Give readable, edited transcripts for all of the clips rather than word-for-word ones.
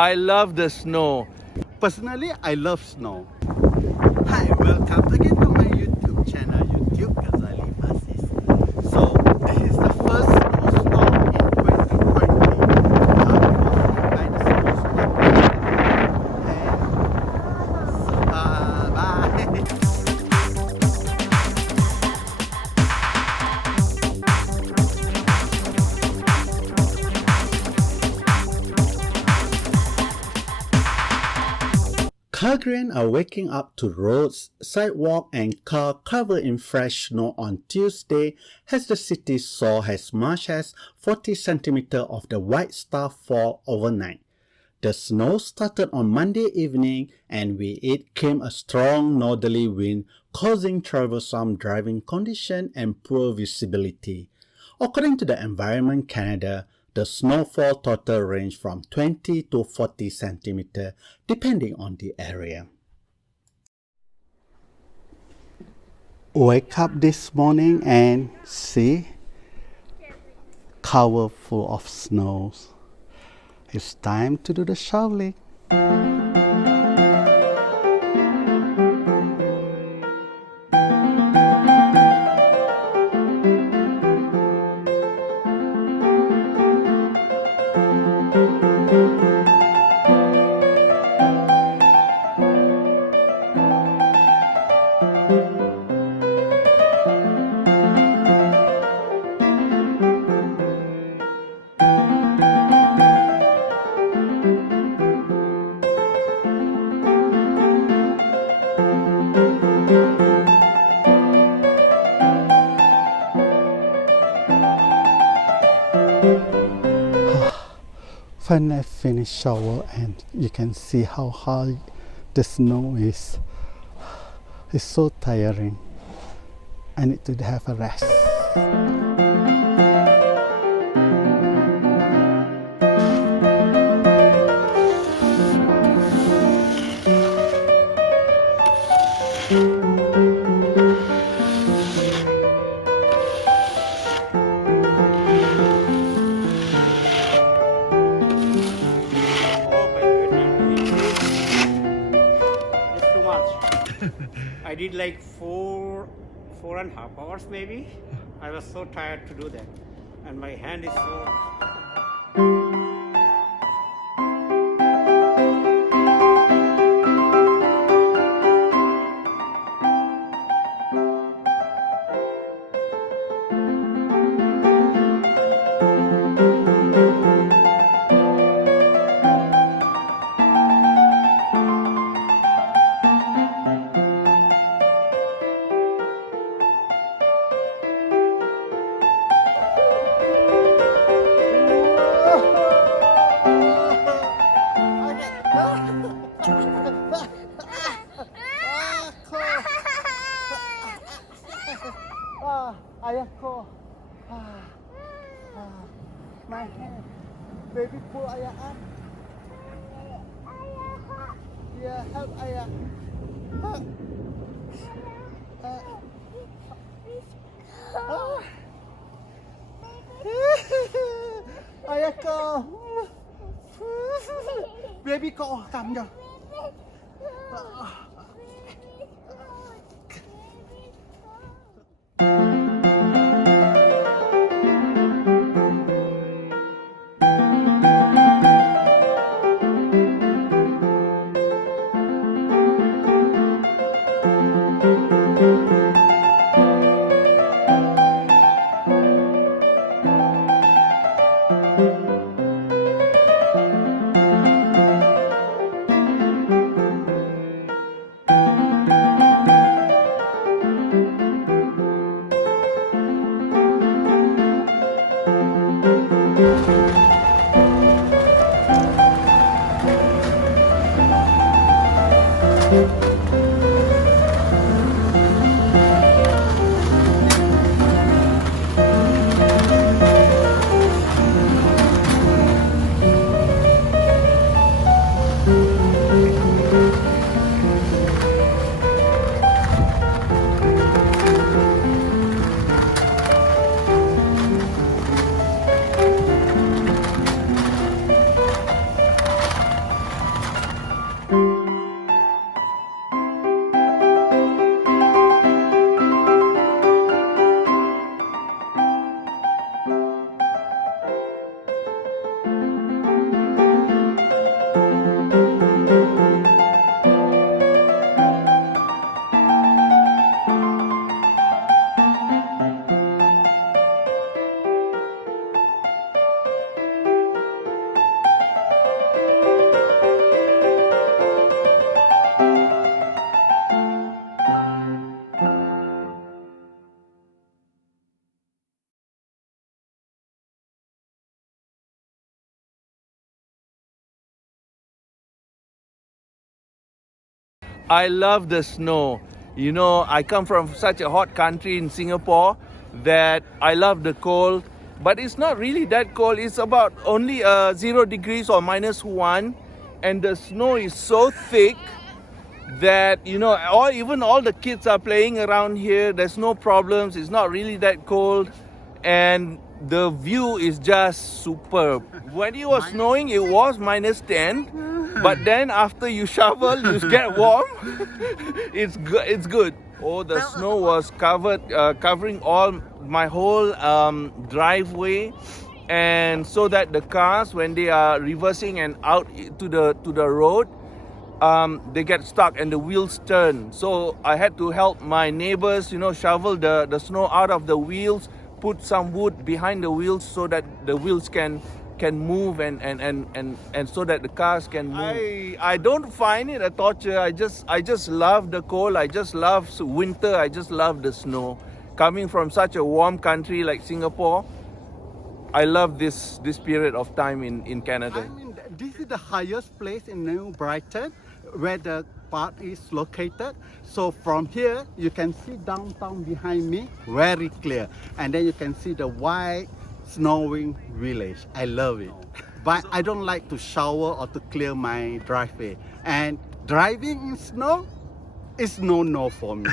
I love the snow. Personally, I love snow. Hi, welcome again to my YouTube channel, YouTube Ghazali Aziz. So, this is the first snowstorm in 2020. By the snowstorm. And bye. Calgarians are waking up to roads, sidewalks and cars covered in fresh snow on Tuesday as the city saw as much as 40 centimeters of the white stuff fall overnight. The snow started on Monday evening and with it came a strong northerly wind causing troublesome driving conditions and poor visibility. According to the Environment Canada, the snowfall total range from 20 to 40 centimeters depending on the area. Wake up this morning and see cover full of snows. It's time to do the shoveling. When I finish shower and you can see how high the snow is. It's so tiring. I need to have a rest. I did like four and a half hours maybe. I was so tired to do that, and my hand is so. Ayahku, my hand, baby pull ayah up. Yeah, help ayah. Ayahku, baby kau come down. I love the snow. You know, I come from such a hot country in Singapore that I love the cold, but it's not really that cold. It's about only 0 degrees or -1, and the snow is so thick that, you know, even all the kids are playing around here. There's no problems. It's not really that cold, and the view is just superb. When it was snowing, it was -10, but then after you shovel, you get warm. It's good. Oh, the snow was covering all my whole driveway, and so that the cars, when they are reversing and out to the road, they get stuck and the wheels turn. So I had to help my neighbors, you know, shovel the snow out of the wheels, put some wood behind the wheels so that the wheels can move and so that the cars can move. I don't find it a torture. I just love the cold. I just love winter. I just love the snow. Coming from such a warm country like Singapore, I love this period of time in Canada. I mean, this is the highest place in New Brighton where the park is located. So from here, you can see downtown behind me, very clear. And then you can see the white snowing village. I love it. But I don't like to shower or to clear my driveway. And driving in snow is no for me.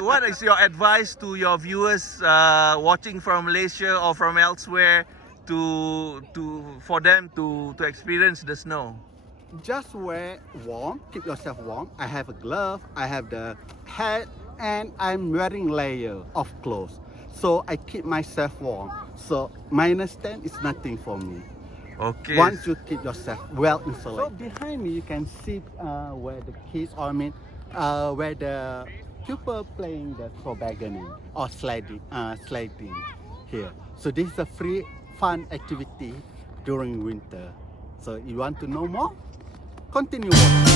What is your advice to your viewers watching from Malaysia or from elsewhere for them to experience the snow? Just wear warm, keep yourself warm. I have a glove, I have the hat, and I'm wearing layer of clothes. So I keep myself warm. So -10 is nothing for me. Okay. Once you keep yourself well insulated. So behind me you can see where the kids, where the people playing the tobogganing or sliding here. So this is a free fun activity during winter. So you want to know more? Continue watching.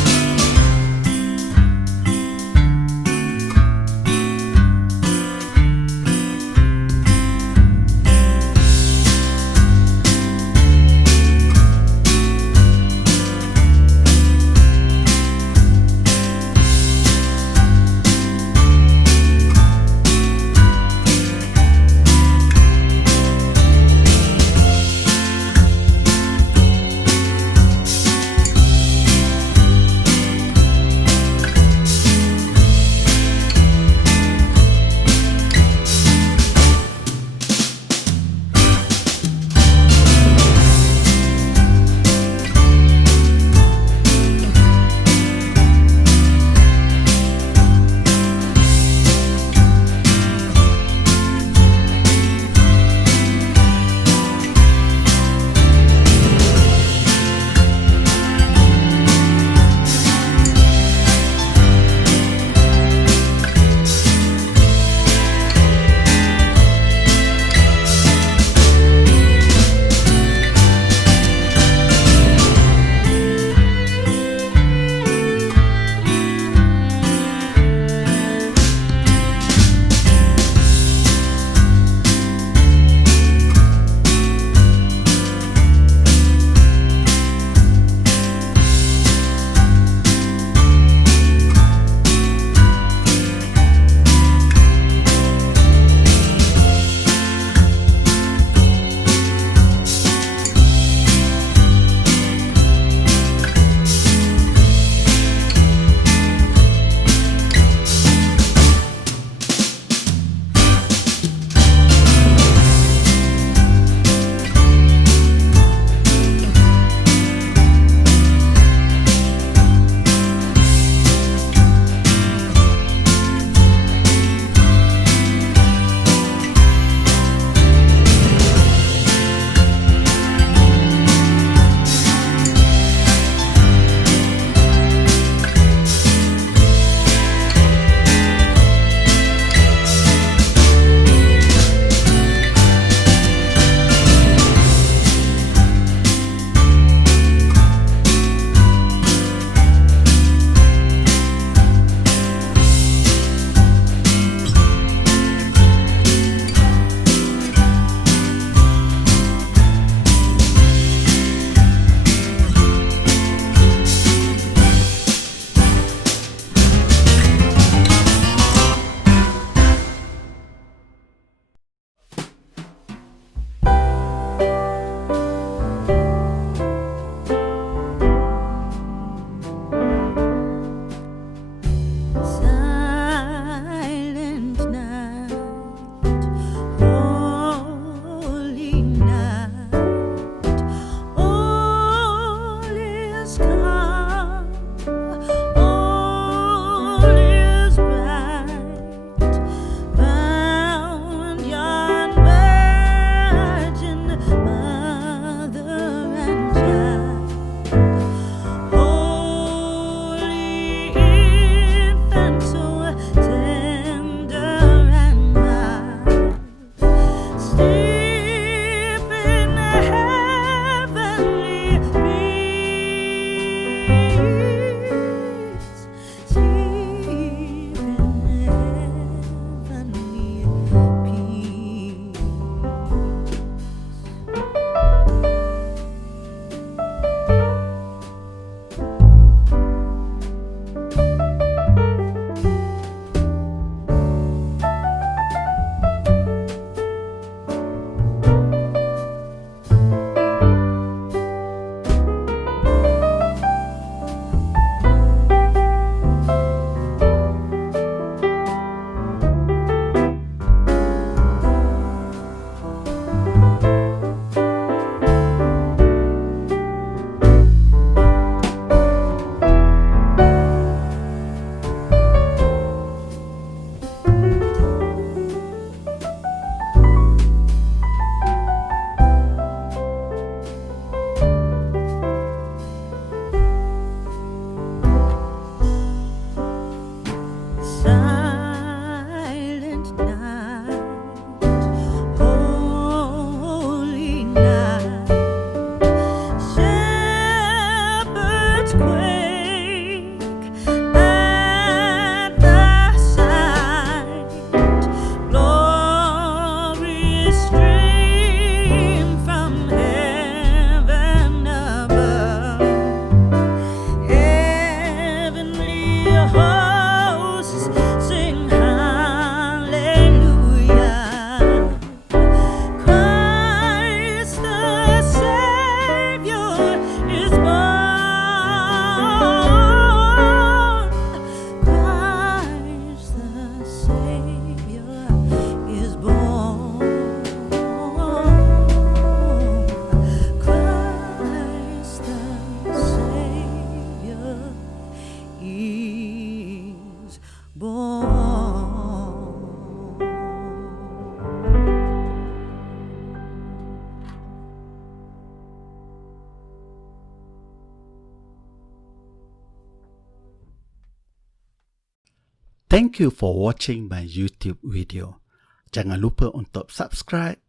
Thank you for watching my YouTube video. Jangan lupa untuk subscribe.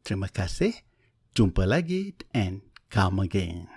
Terima kasih. Jumpa lagi and come again.